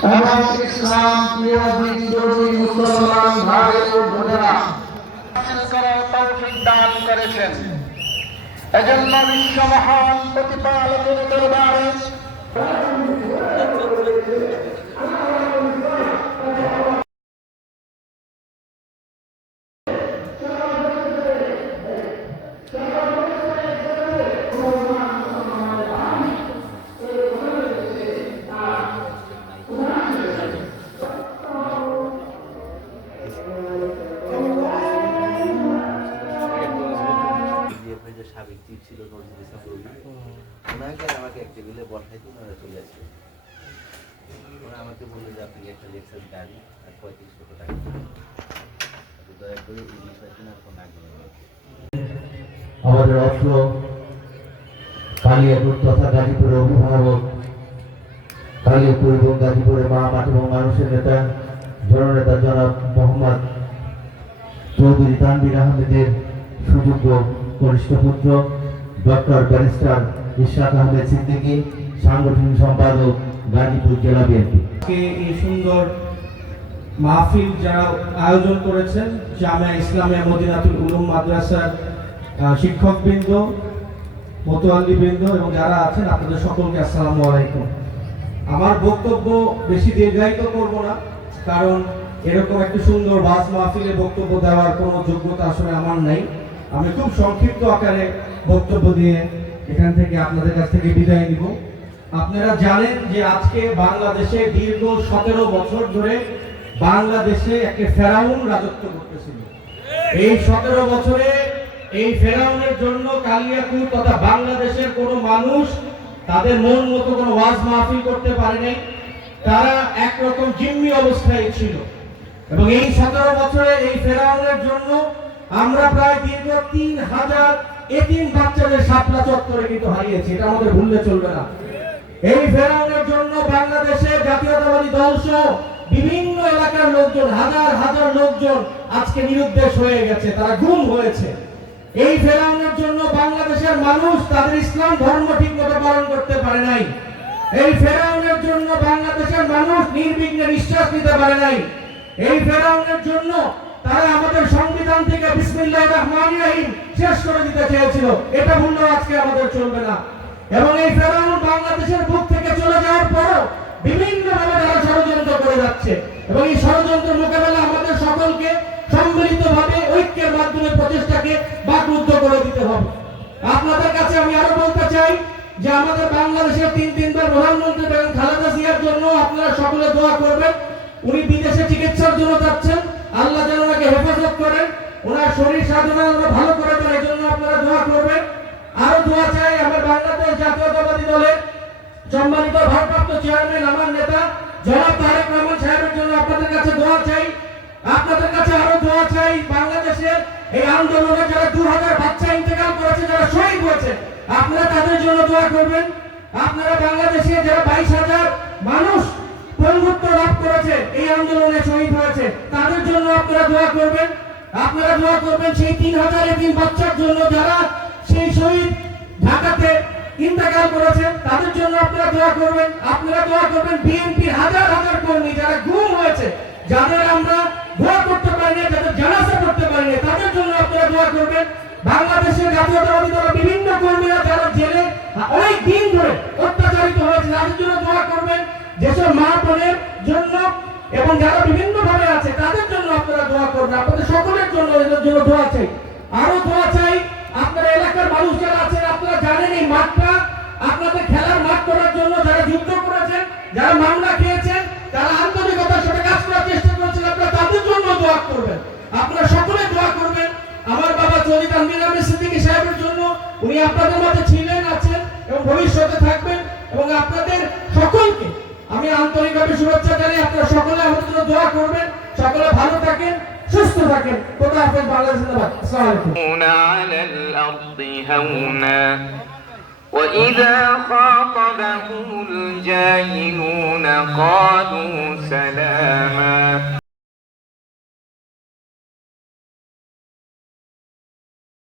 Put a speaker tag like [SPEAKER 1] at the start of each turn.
[SPEAKER 1] এবং ইসলাম প্রিয় বিদ্রোহী মুসলমান ভাই ও বোনেরা করার তৌফিক দান করেছেন প্রতিপালকের দরবারে
[SPEAKER 2] বিএফআই যে সাবেক চিফ ছিল নজরুল ইসলাম রবি ওনাকে আমাকে এক টেবিলে বসাই দিয়ে ওনারা চলে ওরা আমাকে বলল যে আপনি একটা লেকচার গাড়ি আর টাকা দয়া করে এই বিষয়টি না কোনো আগ্রহ
[SPEAKER 3] আমাদের অস্ত্র কালিয়াপুর তথা গাজীপুরের অভিভাবক কালিয়াপুর এবং গাজীপুরের মা মাটি এবং মানুষের নেতা জননেতা জনাব মোহাম্মদ চৌধুরী তানবির আহমেদের সুযোগ্য কনিষ্ঠ পুত্র ডক্টর ব্যারিস্টার ইশরাক আহমেদ সিদ্দিকী, সাংগঠনিক সম্পাদক গাজীপুর জেলা বিএনপি।
[SPEAKER 4] এই সুন্দর মাহফিল যারা আয়োজন করেছেন, জামিয়া ইসলামিয়া মদিনাতুল উলুম মাদ্রাসার শিক্ষকবৃন্দ মতোয়াল্লি বৃন্দ এবং যারা আছেন, আপনাদের সকলকে আসসালামু আলাইকুম। আমার বক্তব্য বেশি দীর্ঘায়িত করব না, কারণ এরকম একটা সুন্দর বাস মাহফিলে বক্তব্য দেওয়ার কোনো যোগ্যতা আসলে আমার নাই। আমি খুব সংক্ষিপ্ত আকারে বক্তব্য দিয়ে এখান থেকে আপনাদের কাছ থেকে বিদায় নিব। আপনারা জানেন যে আজকে বাংলাদেশে দীর্ঘ সতেরো বছর ধরে বাংলাদেশে একটা ফেরাউন রাজত্ব করতেছিল। এই সতেরো বছরে এই ফেরাউনের জন্য কালিয়াকুর তথা বাংলাদেশের কোনো মানুষ তাদের মন মতো কোনো ওয়াজ মাহফিল করতে পারেনি তারা একরকম জিম্মি অবস্থায় ছিল। এবং এই সতেরো বছরে এই ফেরাউনের জন্য আমরা প্রায় দীর্ঘ তিন হাজার এতিম বাচ্চাদের শাপলা চত্বরে কিন্তু হারিয়েছি, এটা আমাদের ভুললে চলবে না। এই ফেরাউনের জন্য বাংলাদেশে জাতীয়তাবাদী দল বিভিন্ন এলাকার লোকজন, হাজার হাজার লোকজন আজকে নিরুদ্দেশ হয়ে গেছে, তারা গুম হয়েছে। এই ফেরাউনের জন্য বাংলাদেশের মানুষ তাদের ইসলাম ধর্ম ঠিক মতো পালন করতে পারে নাই। এই ফেরাউনের জন্য বাংলাদেশের মানুষ নির্বিঘ্নে নিঃশ্বাস নিতে পারে নাই। এই ফেরাউনের জন্য তারা আমাদের সংবিধান থেকে রহমান শেষ করে দিতে চেয়েছিল। এটা ভুললেও আজকে আমাদের চলবে না। এবং এই ফেরাউন বাংলাদেশের বুক থেকে চলে যাওয়ার পরও বিভিন্ন ভাবে তারা ষড়যন্ত্র করে যাচ্ছে। এবং এই ষড়যন্ত্র মোকাবেলা আমাদের সকলকে সম্মিলিত ভাবে ঐক্যের মাধ্যমে প্রচেষ্টাকে বাকরুদ্ধ করে দিতে হবে। আপনাদের কাছে আমি আরও বলতে চাই যে আমাদের বাংলাদেশের তিন তিনবার প্রধানমন্ত্রী বেগম খালেদা জিয়ার জন্য আপনারা সকলে দোয়া করবেন। উনি বিদেশে চিকিৎসার জন্য যাচ্ছেন। আল্লাহ যেন ওনাকে হেফাজত করেন। ওনার শরীর সাধনা ওনারা ভালো করে দেন এই জন্য আপনারা দোয়া করবেন। আরও দোয়া চাই আমার বাংলাদেশ জাতীয়তাবাদী দলের সম্মানিত ভারপ্রাপ্ত চেয়ারম্যান, আমার নেতা, জনাব তারেক রহমান সাহেবের জন্য আপনাদের কাছে দোয়া চাই। আপনাদের কাছে আরও দোয়া চাই বাংলাদেশের এই আন্দোলনে যারা দু হাজার বাচ্চা ইন্তেকাল করেছে, যারা শহীদ হয়েছে, আপনারা তাদের জন্য দোয়া করবেন। আপনারা বাংলাদেশে যারা বাইশ হাজার মানুষ পঙ্গুত্ব লাভ করেছে, এই আন্দোলনে শহীদ হয়েছে, তাদের জন্য আপনারা দোয়া করবেন। আপনারা দোয়া করবেন সেই তিন হাজার তিন বাচ্চার জন্য যারা সেই শহীদ ঢাকাতে ইন্তেকাল করেছেন তাদের জন্য আপনারা দোয়া করবেন। আপনারা দোয়া করবেন বিএনপি হাজার হাজার কর্মী যারা গুম হয়েছে, যাদের আমরা দোয়া করতে পারিনি, যাদের জানাজা করতে পারিনি, তাদের জন্য আপনারা দোয়া করবেন। বাংলাদেশের জাতীয়তাবাদী দলের বিভিন্ন কর্মীরা যারা জেলে অনেক দিন ধরে অত্যাচারিত হয়েছে, তাদের জন্য দোয়া করবেন। যেসব মা বোনের জন্য এবং যারা বিভিন্ন ভাবে আছে, তাদের জন্য আপনাদের সকলের জন্য এদের জন্য দোয়া চাই। আরও দোয়া চাই, আপনার এলাকার মানুষ যারা আছেন, আপনারা জানেন এই মাঠটা। আপনাদের খেলার মাঠ করার জন্য যারা যুদ্ধ করেছেন, যারা মামলা খেয়েছেন যারা আন্তরিকতার সাথে কাজ করার চেষ্টা করেছেন, আপনারা তাদের জন্য দোয়া করবেন। আপনারা সকলে দোয়া করবেন। আমার বাবা চৌধুরী তানভীর আহমেদ সিদ্দিকী সাহেবের জন্য, উনি আপনাদের মধ্যে ছিলেন, আছেন এবং ভবিষ্যতে থাকবেন এবং আপনাদের সকলকে আমি আন্তরিকভাবে শুভেচ্ছা জানাই। আপনারা সকলে আমাদের জন্য দোয়া করবেন। সকলে ভালো থাকেন। সুস্থ থাকেন খোদা হাফেজ বাংলাদেশ জিন্দাবাদ আসসালামু আলাইকুম
[SPEAKER 5] يمشون على الأرض هونا وإذا خاطبهم الجاهلون قالوا سلاما